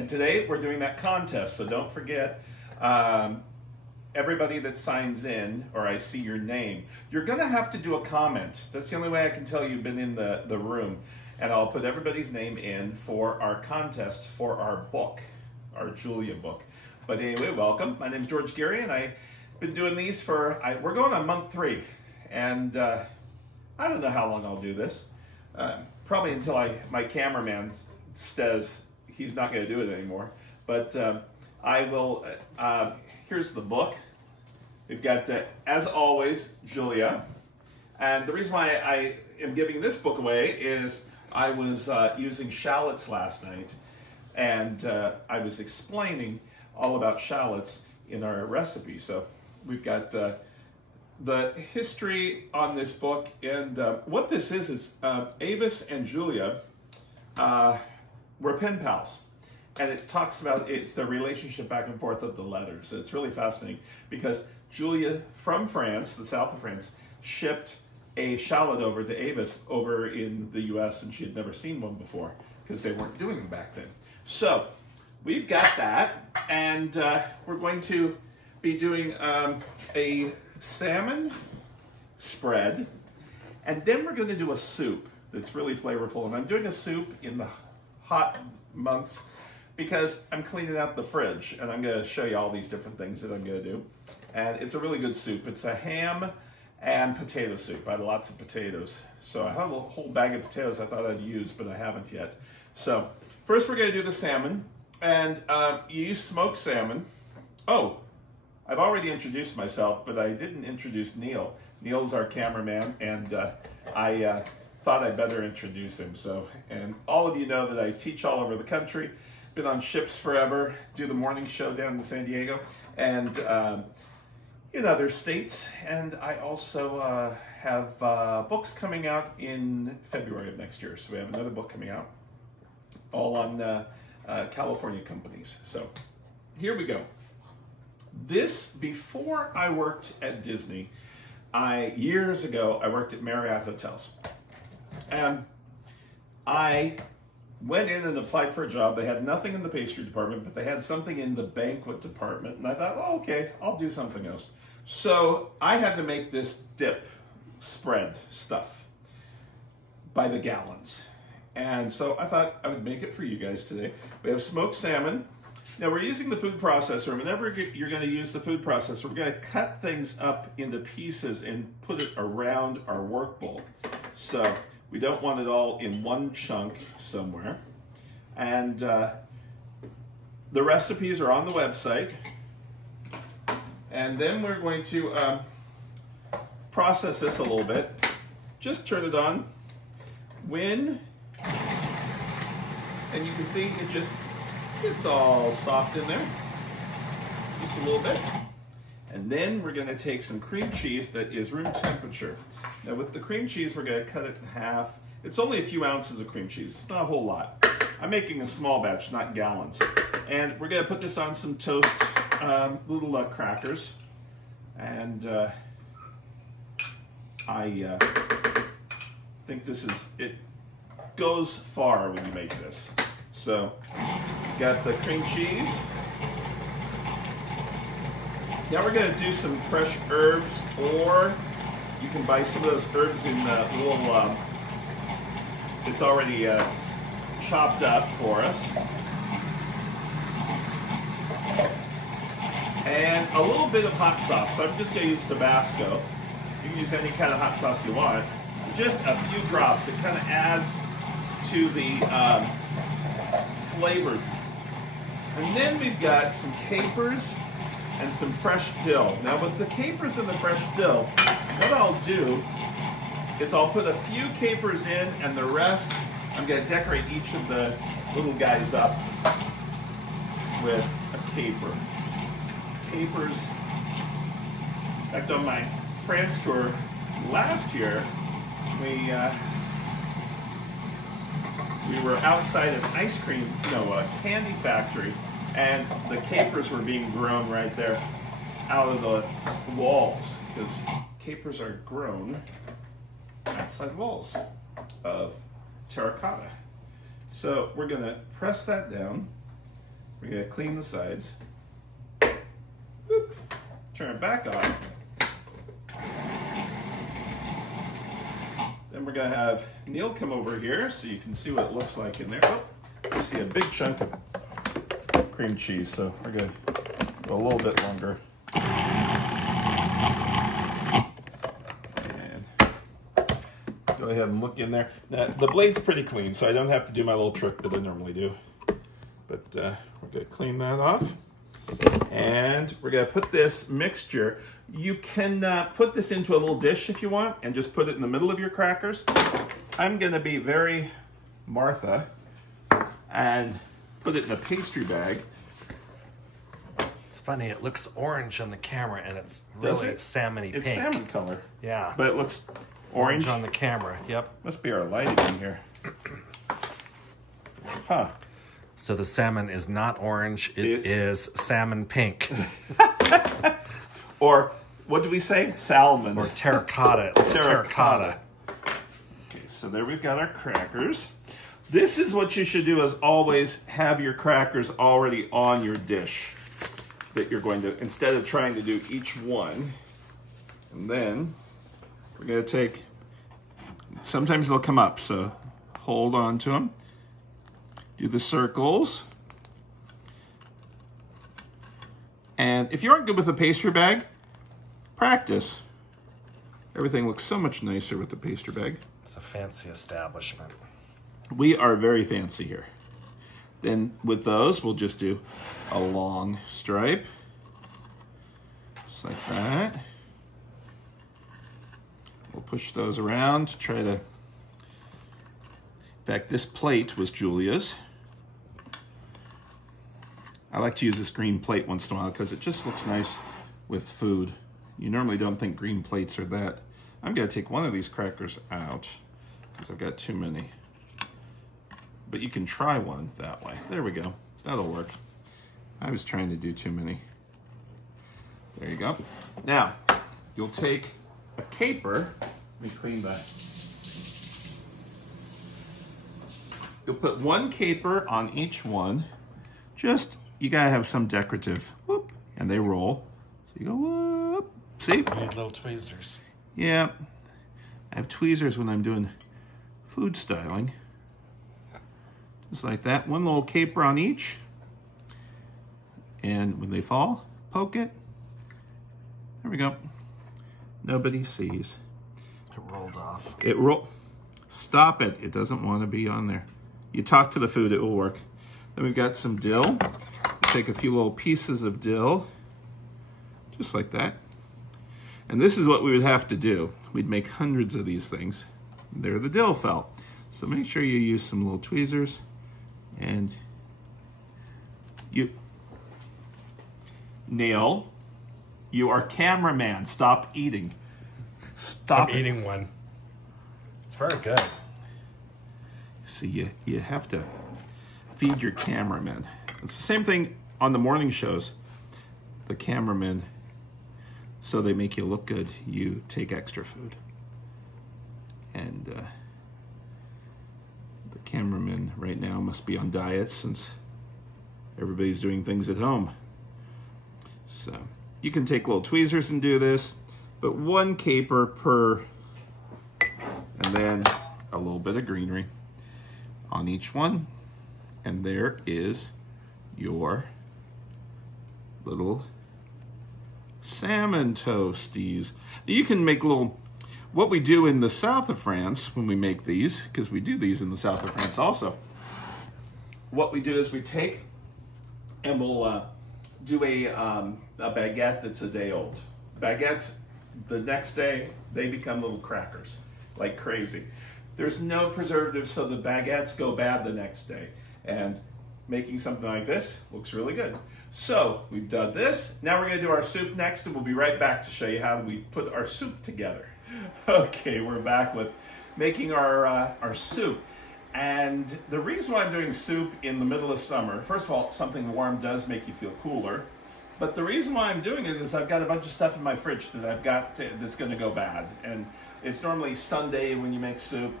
And today we're doing that contest, so don't forget, everybody that signs in, or I see your name, you're gonna have to do a comment. That's the only way I can tell you've been in the room. And I'll put everybody's name in for our contest for our book, our Julia book. But anyway, welcome. My name's George Geary, and I've been doing these for, we're going on month 3. And I don't know how long I'll do this. Probably until my cameraman says he's not going to do it anymore. But I will, here's the book. We've got, as always, Julia. And the reason why I am giving this book away is I was using shallots last night, and I was explaining all about shallots in our recipe. So we've got the history on this book, and what this is Avis and Julia were pen pals, and it talks about it's the relationship back and forth of the letters. So it's really fascinating because Julia from France, the south of France, shipped a shallot over to Avis over in the US, and she had never seen one before because they weren't doing them back then. So we've got that, and we're going to be doing a salmon spread, and then we're going to do a soup that's really flavorful. And I'm doing a soup in the hot months because I'm cleaning out the fridge, and I'm going to show you all these different things that I'm going to do. And it's a really good soup. It's a ham and potato soup. I had lots of potatoes. So I have a whole bag of potatoes I thought I'd use, but I haven't yet. So first we're going to do the salmon, and you use smoked salmon. Oh, I've already introduced myself, but I didn't introduce Neil. Neil's our cameraman, and I thought I'd better introduce him. So, and all of you know that I teach all over the country, been on ships forever, do the morning show down in San Diego, and in other states. And I also have books coming out in February of next year. So we have another book coming out, all on California companies. So here we go. This, before I worked at Disney, years ago, I worked at Marriott Hotels. And I went in and applied for a job. They had nothing in the pastry department, but they had something in the banquet department. And I thought, oh, okay, I'll do something else. So I had to make this dip spread stuff by the gallons. And so I thought I would make it for you guys today. We have smoked salmon. Now we're using the food processor. Whenever you're going to use the food processor, we're going to cut things up into pieces and put it around our work bowl. So we don't want it all in one chunk somewhere. And the recipes are on the website. And then we're going to process this a little bit. Just turn it on. And you can see it's all soft in there, just a little bit. And then we're going to take some cream cheese that is room temperature. Now with the cream cheese, we're going to cut it in half. It's only a few ounces of cream cheese. It's not a whole lot. I'm making a small batch, not gallons. And we're going to put this on some toast, little crackers. And I think it goes far when you make this. So, got the cream cheese. Now we're going to do some fresh herbs, or you can buy some of those herbs in the little, it's already chopped up for us. And a little bit of hot sauce. So I'm just going to use Tabasco. You can use any kind of hot sauce you want. Just a few drops. It kind of adds to the flavor. And then we've got some capers and some fresh dill. Now with the capers and the fresh dill, what I'll do is I'll put a few capers in, and the rest I'm going to decorate each of the little guys up with a caper. Capers. In fact, on my France tour last year, we were outside an a candy factory, and the capers were being grown right there out of the walls, because capers are grown outside walls of terracotta. So we're going to press that down, We're gonna clean the sides. Whoop. Turn it back on. Then we're gonna have Neil come over here so you can see what it looks like in there. Oh, you see a big chunk of cream cheese, so we're gonna go a little bit longer. And go ahead and look in there. Now, the blade's pretty clean, so I don't have to do my little trick that I normally do. But we're gonna clean that off. And we're gonna put this mixture. You can put this into a little dish if you want and just put it in the middle of your crackers. I'm gonna be very Martha and put it in a pastry bag. It's funny, it looks orange on the camera and it's really salmon-y pink. It's salmon color. Yeah. But it looks orange on the camera, yep. Must be our lighting in here. Huh. So the salmon is not orange, it is salmon pink. Or, what do we say? Salmon. Or terracotta. It looks terracotta. Okay, so there we've got our crackers. This is what you should do, is always have your crackers already on your dish that you're going to, instead of trying to do each one. And then we're going to take, sometimes they'll come up, so hold on to them. Do the circles. And if you aren't good with a pastry bag, practice. Everything looks so much nicer with the pastry bag. It's a fancy establishment. We are very fancy here. Then with those, we'll just do a long stripe. Just like that. We'll push those around to try to... In fact, this plate was Julia's. I like to use this green plate once in a while because it just looks nice with food. You normally don't think green plates are that. I'm gonna take one of these crackers out because I've got too many. But you can try one that way. There we go, that'll work. I was trying to do too many. There you go. Now, you'll take a caper. Let me clean that. You'll put one caper on each one. Just, you gotta have some decorative, whoop, and they roll. So you go, whoop, see? You need little tweezers. Yeah, I have tweezers when I'm doing food styling. Just like that, one little caper on each. And when they fall, poke it. There we go. Nobody sees. It rolled off. It roll. Stop it, it doesn't want to be on there. You talk to the food, it will work. Then we've got some dill. Take a few little pieces of dill, just like that. And this is what we would have to do. We'd make hundreds of these things. There the dill fell. So make sure you use some little tweezers. And you, Neil, you are cameraman. Stop eating. Stop I'm eating one. It's very good. See, you have to feed your cameramen. It's the same thing on the morning shows. The cameramen, so they make you look good, you take extra food. And the cameramen right now must be on diet since everybody's doing things at home. So you can take little tweezers and do this, but one caper per, and then a little bit of greenery on each one. And there is your little salmon toasties. You can make little, what we do in the south of France when we make these, because we do these in the south of France also, what we do is we take and we'll do a baguette that's a day old. Baguettes, the next day, they become little crackers, like crazy. There's no preservatives, so the baguettes go bad the next day. And making something like this looks really good. So we've done this. Now we're gonna do our soup next, and we'll be right back to show you how we put our soup together. Okay, we're back with making our soup. And the reason why I'm doing soup in the middle of summer, first of all, something warm does make you feel cooler. But the reason why I'm doing it is I've got a bunch of stuff in my fridge that I've got that's gonna go bad. And it's normally Sunday when you make soup,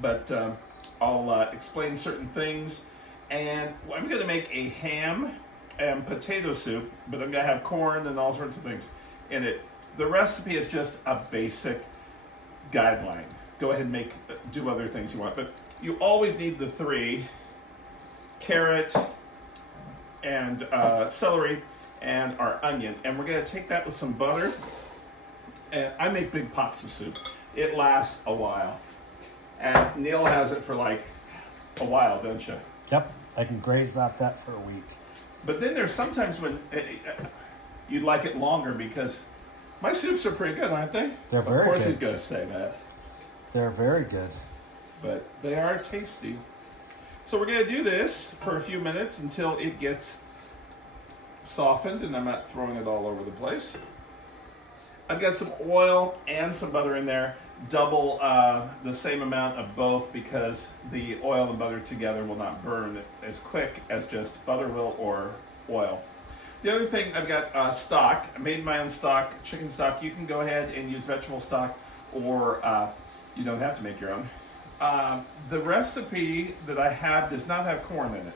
but I'll explain certain things. And I'm gonna make a ham and potato soup, but I'm gonna have corn and all sorts of things in it. The recipe is just a basic guideline. Go ahead and do other things you want, but you always need the 3: carrot and celery and our onion. And we're gonna take that with some butter. And I make big pots of soup. It lasts a while. And Neil has it for like a while, don't you? Yep, I can graze off that for a week. But then there's sometimes when you'd like it longer because my soups are pretty good, aren't they? They're very good. Of course he's going to say that. They're very good. But they are tasty. So we're going to do this for a few minutes until it gets softened and I'm not throwing it all over the place. I've got some oil and some butter in there. Double the same amount of both because the oil and butter together will not burn as quick as just butter will or oil. The other thing, I've got stock. I made my own stock, chicken stock. You can go ahead and use vegetable stock or you don't have to make your own. The recipe that I have does not have corn in it.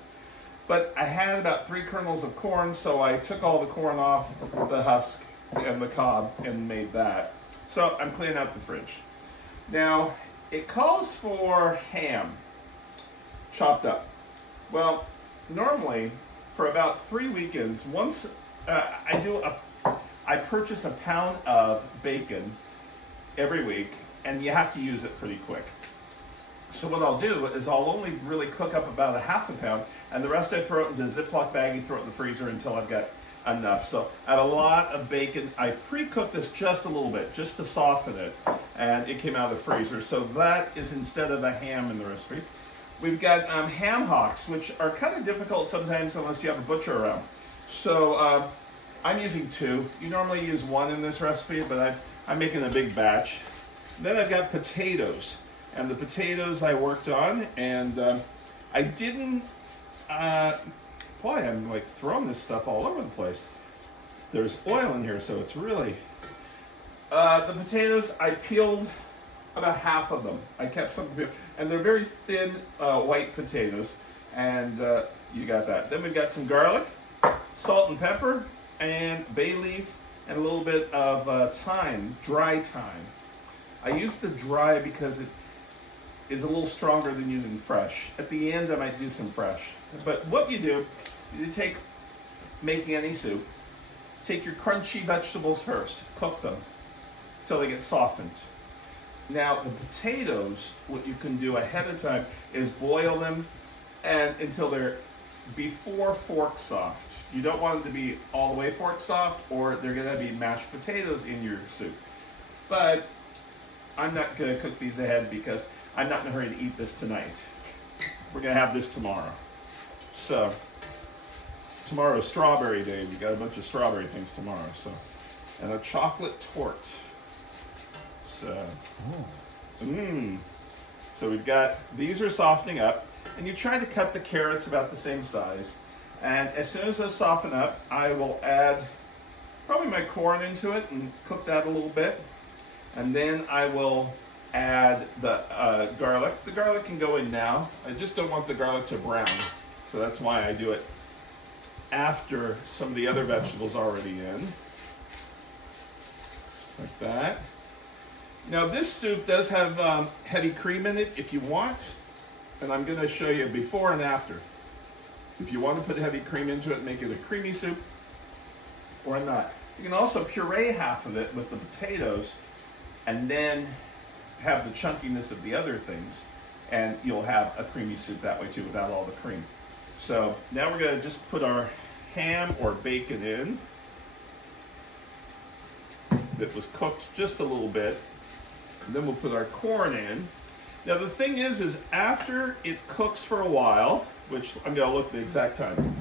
But I had about 3 kernels of corn, so I took all the corn off the husk and the cob and made that. So I'm cleaning out the fridge. Now, it calls for ham chopped up. Well, normally for about 3 weekends, once I purchase a pound of bacon every week, and you have to use it pretty quick. So what I'll do is I'll only really cook up about a half a pound, and the rest I throw it into a Ziploc baggie, throw it in the freezer until I've got enough. So I have a lot of bacon. I pre-cooked this just a little bit, just to soften it, and it came out of the freezer. So that is instead of a ham in the recipe. We've got ham hocks, which are kind of difficult sometimes unless you have a butcher around. So I'm using 2. You normally use 1 in this recipe, but I'm making a big batch. Then I've got potatoes, and the potatoes I worked on, and I didn't, boy, I'm like throwing this stuff all over the place. There's oil in here, so it's really, the potatoes, I peeled about half of them. I kept some peeled, and they're very thin white potatoes, and you got that. Then we've got some garlic, salt and pepper, and bay leaf, and a little bit of thyme, dry thyme. I use the dry because it is a little stronger than using fresh. At the end, I might do some fresh. But what you do is you take, making any soup, take your crunchy vegetables first, cook them until they get softened. Now, the potatoes, what you can do ahead of time is boil them and until they're before fork soft. You don't want them to be all the way fork soft, or they're going to be mashed potatoes in your soup. But I'm not going to cook these ahead because I'm not in a hurry to eat this tonight. We're going to have this tomorrow. So, tomorrow's strawberry day. We got a bunch of strawberry things tomorrow. So, and a chocolate torte. So, So we've got, these are softening up, and you try to cut the carrots about the same size. And as soon as those soften up, I will add probably my corn into it and cook that a little bit. And then I will add the garlic. The garlic can go in now. I just don't want the garlic to brown. So that's why I do it after some of the other vegetables already in. Just like that. Now this soup does have heavy cream in it if you want. And I'm going to show you before and after. If you want to put heavy cream into it, make it a creamy soup or not. You can also puree half of it with the potatoes and then have the chunkiness of the other things, and you'll have a creamy soup that way too without all the cream. So now we're going to just put our ham or bacon in that was cooked just a little bit, and then we'll put our corn in. Now the thing is after it cooks for a while, which I'm going to look the exact time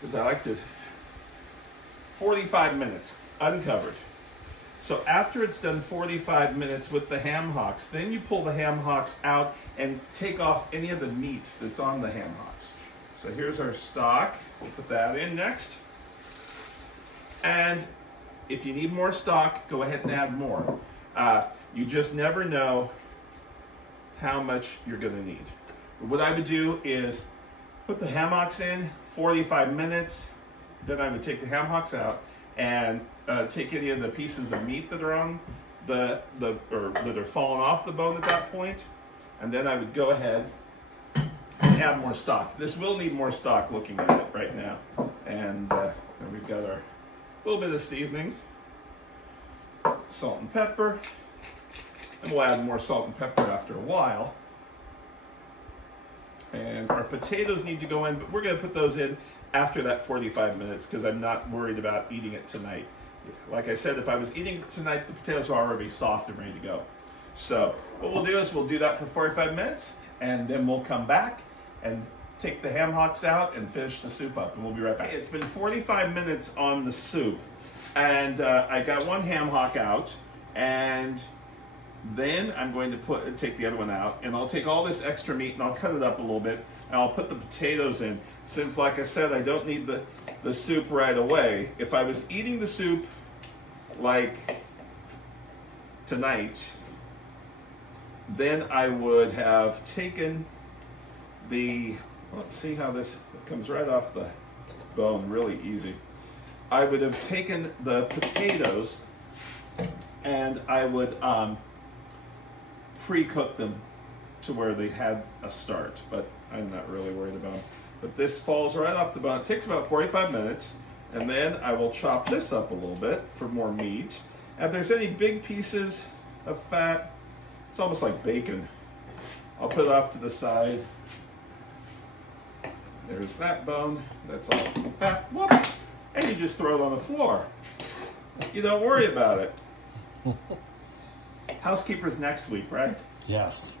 because I like to, 45 minutes uncovered. So after it's done 45 minutes with the ham hocks, then you pull the ham hocks out and take off any of the meat that's on the ham hocks. So here's our stock. We'll put that in next. And if you need more stock, go ahead and add more. You just never know how much you're going to need. What I would do is put the ham hocks in, 45 minutes, then I would take the ham hocks out and take any of the pieces of meat that are on or that are falling off the bone at that point, and then I would go ahead and add more stock. This will need more stock looking at it right now. And we've got our little bit of seasoning, salt and pepper, and we'll add more salt and pepper after a while. And our potatoes need to go in, but we're going to put those in after that 45 minutes because I'm not worried about eating it tonight. Like I said, if I was eating it tonight, the potatoes are already soft and ready to go. So what we'll do is we'll do that for 45 minutes, and then we'll come back and take the ham hocks out and finish the soup up, and we'll be right back. It's been 45 minutes on the soup, and I got one ham hock out, and then I'm going to take the other one out, and I'll take all this extra meat and I'll cut it up a little bit, and I'll put the potatoes in. Since, like I said, I don't need the soup right away. If I was eating the soup like tonight, then I would have taken let's see how this comes right off the bone really easy. I would have taken the potatoes and I would pre-cook them to where they had a start, but I'm not really worried about them. But this falls right off the bone. It takes about 45 minutes, and then I will chop this up a little bit for more meat. And if there's any big pieces of fat, it's almost like bacon. I'll put it off to the side. There's that bone. That's all fat. Whoop! And you just throw it on the floor. You don't worry about it. Housekeeper's next week, right? Yes.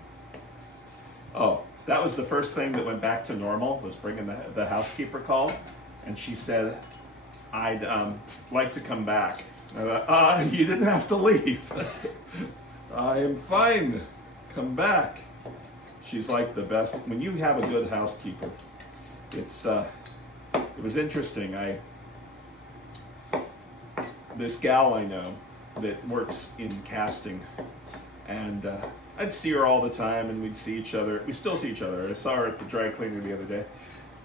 Oh, that was the first thing that went back to normal, was bringing the housekeeper call. And she said, I'd like to come back. And I thought, you didn't have to leave. I am fine. Come back. She's like the best. When you have a good housekeeper, it was interesting. This gal I know that works in casting, and I'd see her all the time, and we'd see each other. We still see each other. I saw her at the dry cleaner the other day,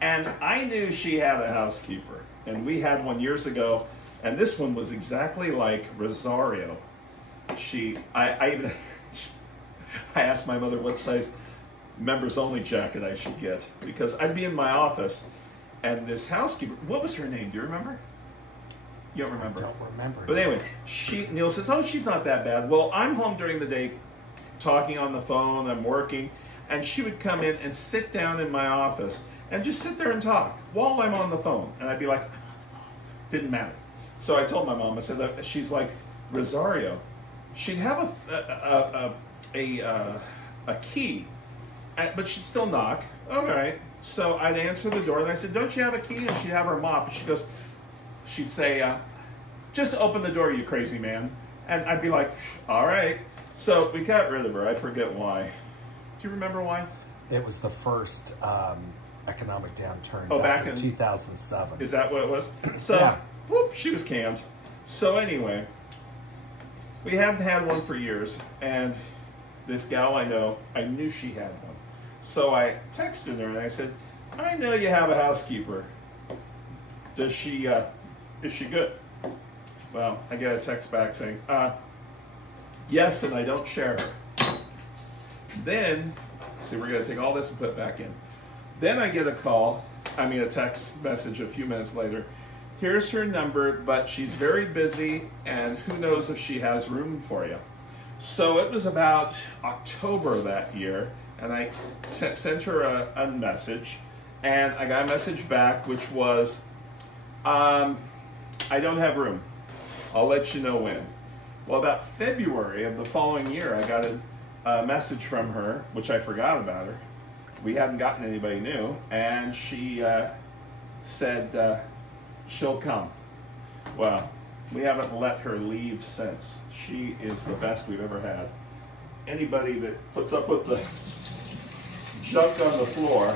and I knew she had a housekeeper, and we had one years ago, and this one was exactly like Rosario. I asked my mother what size members only jacket I should get, because I'd be in my office and this housekeeper, what was her name? Do you remember? You don't remember? I don't remember. But anyway, Neil says, oh, she's not that bad. Well, I'm home during the day talking on the phone, I'm working, and she would come in and sit down in my office and just sit there and talk while I'm on the phone. And I'd be like, didn't matter. So I told my mom, I said, that she's like Rosario. She'd have a key, but she'd still knock. All right. So I'd answer the door, and I said, don't you have a key? And she'd have her mop, and she'd say, just open the door, you crazy man. And I'd be like, all right. So we got rid of her. I forget why. Do you remember why? It was the first economic downturn back in 2007. Is that what it was? So, yeah. Whoop, she was canned. So anyway, we hadn't had one for years, and this gal I know, I knew she had one. So I texted her and I said, I know you have a housekeeper. Is she good? Well, I get a text back saying, yes, and I don't share her. Then, see, we're gonna take all this and put it back in. Then I get a text message a few minutes later. Here's her number, but she's very busy, and who knows if she has room for you. So it was about October that year, and I sent her a message, and I got a message back, which was, I don't have room. I'll let you know when. Well, about February of the following year, I got a message from her, which I forgot about her. We hadn't gotten anybody new, and she said she'll come. Well, we haven't let her leave since. She is the best we've ever had. Anybody that puts up with the junk on the floor.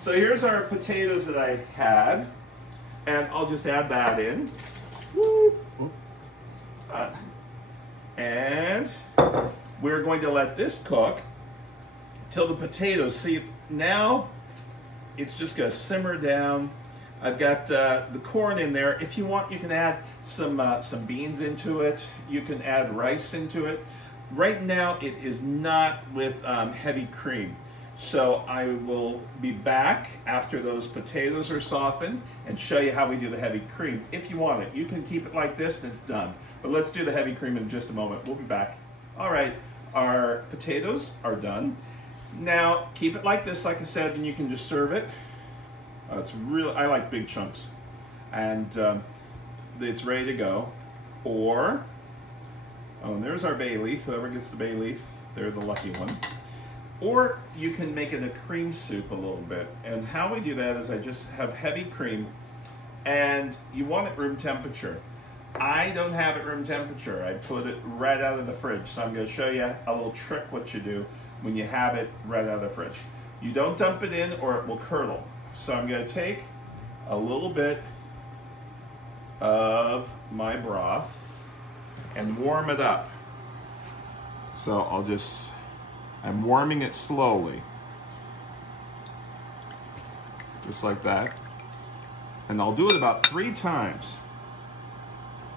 So here's our potatoes that I had, and I'll just add that in. Woo. And we're going to let this cook till the potatoes. See, now it's just going to simmer down. I've got the corn in there. If you want, you can add some beans into it. You can add rice into it. Right now, it is not with heavy cream. So I will be back after those potatoes are softened and show you how we do the heavy cream. If you want it, you can keep it like this and it's done. But let's do the heavy cream in just a moment. We'll be back. All right, our potatoes are done. Now, keep it like this, like I said, and you can just serve it. It's really, I like big chunks. And it's ready to go. Or, oh, and there's our bay leaf. Whoever gets the bay leaf, they're the lucky one. Or you can make it a cream soup a little bit. And how we do that is I just have heavy cream, and you want it room temperature. I don't have it room temperature. I put it right out of the fridge. So I'm going to show you a little trick what you do when you have it right out of the fridge. You don't dump it in or it will curdle. So I'm going to take a little bit of my broth and warm it up. So I'm warming it slowly, just like that. And I'll do it about 3 times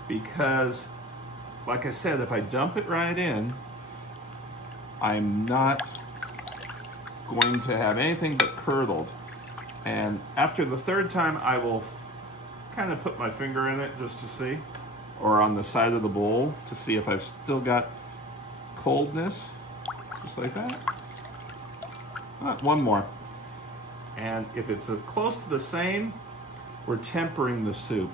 because, like I said, if I dump it right in, I'm not going to have anything but curdled. And after the 3rd time, I will kind of put my finger in it just to see, or on the side of the bowl to see if I've still got coldness. Just like that. One more. And if it's close to the same, we're tempering the soup.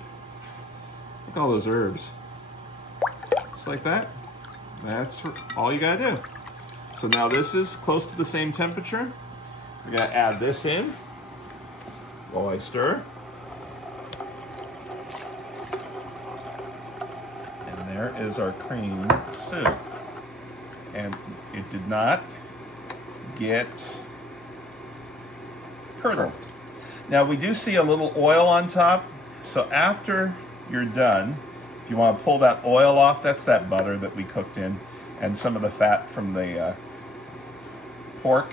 Look at all those herbs. Just like that. That's all you gotta do. So now this is close to the same temperature. We gotta add this in while I stir. And there is our cream soup. And it did not get curdled. Now we do see a little oil on top. So after you're done, if you want to pull that oil off, that's that butter that we cooked in and some of the fat from the pork.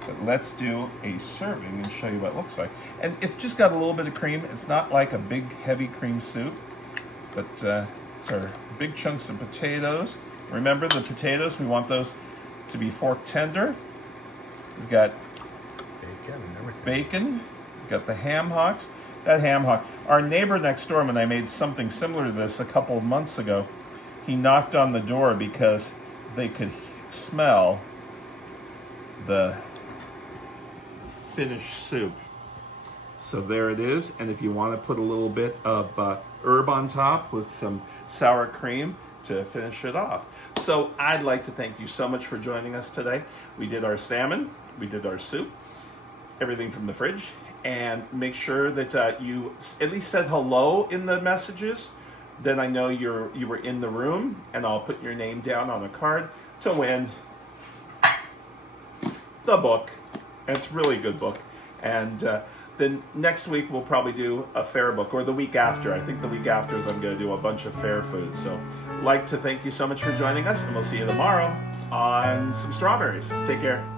But let's do a serving and show you what it looks like. And it's just got a little bit of cream. It's not like a big heavy cream soup, but it's our big chunks of potatoes. Remember the potatoes, we want those to be fork tender. We've got Bacon and everything. Bacon. We've got the ham hocks. That ham hock. Our neighbor next door, when I made something similar to this a couple of months ago, he knocked on the door because they could smell the finished soup. So there it is. And if you want to put a little bit of herb on top with some sour cream to finish it off. So I'd like to thank you so much for joining us today. We did our salmon, we did our soup, everything from the fridge, and make sure that you at least said hello in the messages. Then I know you were in the room, and I'll put your name down on a card to win the book. And it's a really good book. And then next week we'll probably do a fair book, or the week after. I think the week after is I'm going to do a bunch of fair food. So I'd like to thank you so much for joining us, and we'll see you tomorrow on some strawberries. Take care.